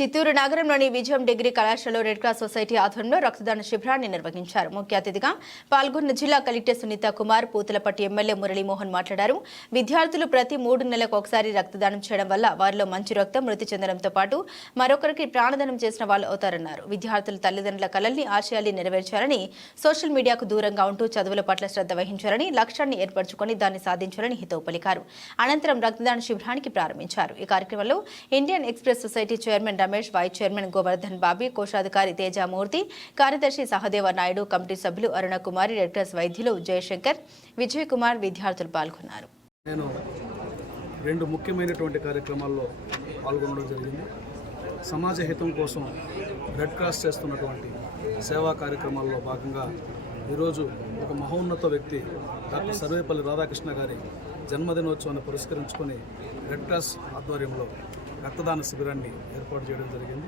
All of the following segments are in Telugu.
చిత్తూరు నగరంలోని విజయం డిగ్రీ కళాశాలలో రెడ్ క్రాస్ సొసైటీ ఆధ్వర్యంలో రక్తదాన శిబిరాన్ని నిర్వహించారు. ముఖ్య అతిథిగా పాల్గొన్న జిల్లా కలెక్టర్ సునీత కుమార్ పూతలపట్టి ఎమ్మెల్యే మురళీమోహన్ మాట్లాడారు. విద్యార్థులు ప్రతి మూడు నెలలకు ఒకసారి రక్తదానం చేయడం వల్ల వారిలో మంచి రక్తం మృతి చెందడంతో పాటు మరొకరికి ప్రాణదానం చేసిన వాళ్ళు అవుతారన్నారు. విద్యార్థుల తల్లిదండ్రుల కలల్ని ఆశయాల్ని నెరవేర్చాలని సోషల్ మీడియాకు దూరంగా ఉంటూ చదువుల పట్ల శ్రద్ధ వహించాలని లక్ష్యాన్ని ఏర్పరచుకొని దాన్ని సాధించాలని హితవు పలికారు. అనంతరం రక్తదాన శిబిరానికి ప్రారంభించారు. ఈ కార్యక్రమంలో Indian express society chairman Ramesh vice chairman Govardhan Bobby కోశాధికారి తేజామూర్తి కార్యదర్శి సహదేవ నాయుడు కమిటీ సభ్యులు అరుణ కుమారి రెడ్ క్రాస్ వైద్యులు జయశంకర్ విజయ్ కుమార్ విద్యార్థులు పాల్గొన్నారు. నేను రెండు ముఖ్యమైనటువంటి కార్యక్రమాల్లో పాల్గొనడం జరిగింది. సమాజ హితం కోసం రెడ్ క్రాస్ చేస్తున్నటువంటి సేవా కార్యక్రమాల్లో భాగంగా ఈరోజు ఒక మహోన్నత వ్యక్తి డాక్టర్ సర్వేపల్లి రాధాకృష్ణ గారి జన్మదినోత్సవాన్ని పురస్కరించుకొని రెడ్ క్రాస్ ఆధ్వర్యంలో రక్తదాన శిబిరాన్ని ఏర్పాటు చేయడం జరిగింది.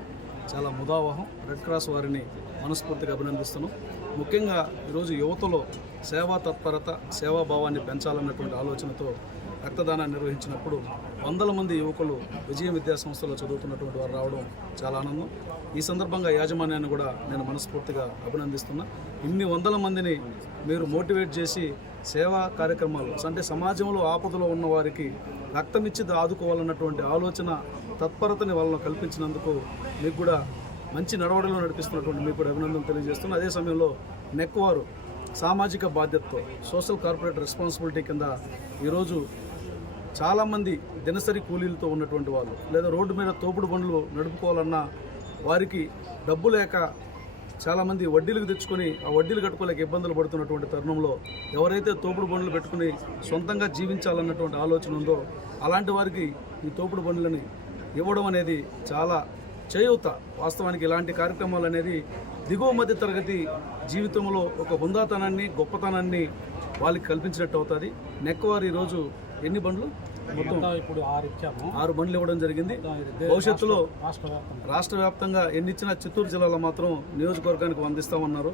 చాలా ముదావహం. రెడ్ క్రాస్ వారిని మనస్ఫూర్తిగా అభినందిస్తున్నాం. ముఖ్యంగా ఈరోజు యువతలో సేవా తత్పరత సేవాభావాన్ని పెంచాలన్నటువంటి ఆలోచనతో రక్తదానాన్ని నిర్వహించినప్పుడు వందల మంది యువకులు విజయ విద్యాసంస్థలో చదువుతున్నటువంటి వారు రావడం చాలా ఆనందం. ఈ సందర్భంగా యాజమాన్యాన్ని కూడా నేను మనస్ఫూర్తిగా అభినందిస్తున్నా. ఇన్ని వందల మందిని మీరు మోటివేట్ చేసి సేవా కార్యక్రమాలు అంటే సమాజంలో ఆపదలో ఉన్న వారికి రక్తం ఇచ్చి ఆదుకోవాలన్నటువంటి ఆలోచన తత్పరతని వాళ్ళను కల్పించినందుకు మీకు కూడా మంచి నడవడిలో నడిపిస్తున్నటువంటి మీకు కూడా అభినందన తెలియజేస్తున్నాను అదే సమయంలో నెక్వారు సామాజిక బాధ్యతతో సోషల్ కార్పొరేట్ రెస్పాన్సిబిలిటీ కింద ఈరోజు చాలామంది దినసరి కూలీలతో ఉన్నటువంటి వాళ్ళు లేదా రోడ్డు మీద తోపుడు బండ్లు నడుపుకోవాలన్నా వారికి డబ్బు లేక చాలామంది వడ్డీలకు తెచ్చుకొని ఆ వడ్డీలు కట్టుకోలేక ఇబ్బందులు పడుతున్నటువంటి తరుణంలో ఎవరైతే తోపుడు బండ్లు పెట్టుకుని సొంతంగా జీవించాలన్నటువంటి ఆలోచన ఉందో అలాంటి వారికి ఈ తోపుడు బండ్లని ఇవ్వడం అనేది చాలా చేయూత. వాస్తవానికి ఇలాంటి కార్యక్రమాలు అనేది దిగువ మధ్య తరగతి జీవితంలో ఒక హుందాతనాన్ని గొప్పతనాన్ని వాళ్ళకి కల్పించినట్టు అవుతుంది. నెక్వారు ఈరోజు ఎన్ని బండ్లు? మొత్తం. ఇప్పుడు ఆరు ఇచ్చాము. ఆరు బండ్లు ఇవ్వడం జరిగింది. భవిష్యత్తులో రాష్ట్ర వ్యాప్తంగా. ఎన్ని ఇచ్చినా చిత్తూరు జిల్లాలో మాత్రం నియోజకవర్గానికి వంద ఇస్తామన్నారు.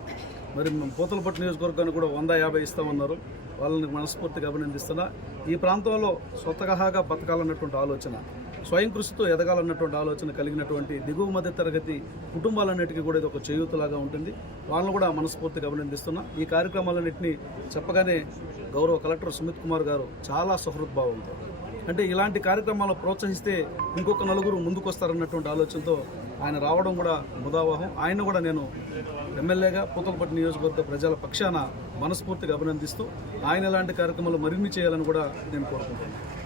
మరి పూతలపట్టు నియోజకవర్గానికి కూడా వంద యాభై ఇస్తామన్నారు. వాళ్ళని మనస్ఫూర్తిగా అభినందిస్తున్నా. ఈ ప్రాంతంలో స్వతహాగా బతకాలన్నటువంటి ఆలోచన. స్వయం కృషితో ఎదగాలన్నటువంటి ఆలోచన కలిగినటువంటి దిగువ మధ్య తరగతి కుటుంబాలన్నిటికీ కూడా ఇది ఒక చేయూతలాగా ఉంటుంది. వాళ్ళని కూడా మనస్ఫూర్తిగా అభినందిస్తున్నా. ఈ కార్యక్రమాలన్నింటినీ చెప్పగానే గౌరవ కలెక్టర్ సుమిత్ కుమార్ గారు చాలా సుహృద్భావంతో అంటే ఇలాంటి కార్యక్రమాలు ప్రోత్సహిస్తే ఇంకొక నలుగురు ముందుకొస్తారన్నటువంటి ఆలోచనతో ఆయన రావడం కూడా ముదావాహం. ఆయన కూడా నేను ఎమ్మెల్యేగా పూతలపట్టు నియోజకవర్గ ప్రజల పక్షాన మనస్ఫూర్తిగా అభినందిస్తూ ఆయన ఇలాంటి కార్యక్రమాలు మరిన్ని చేయాలని కూడా నేను కోరుకుంటున్నాను.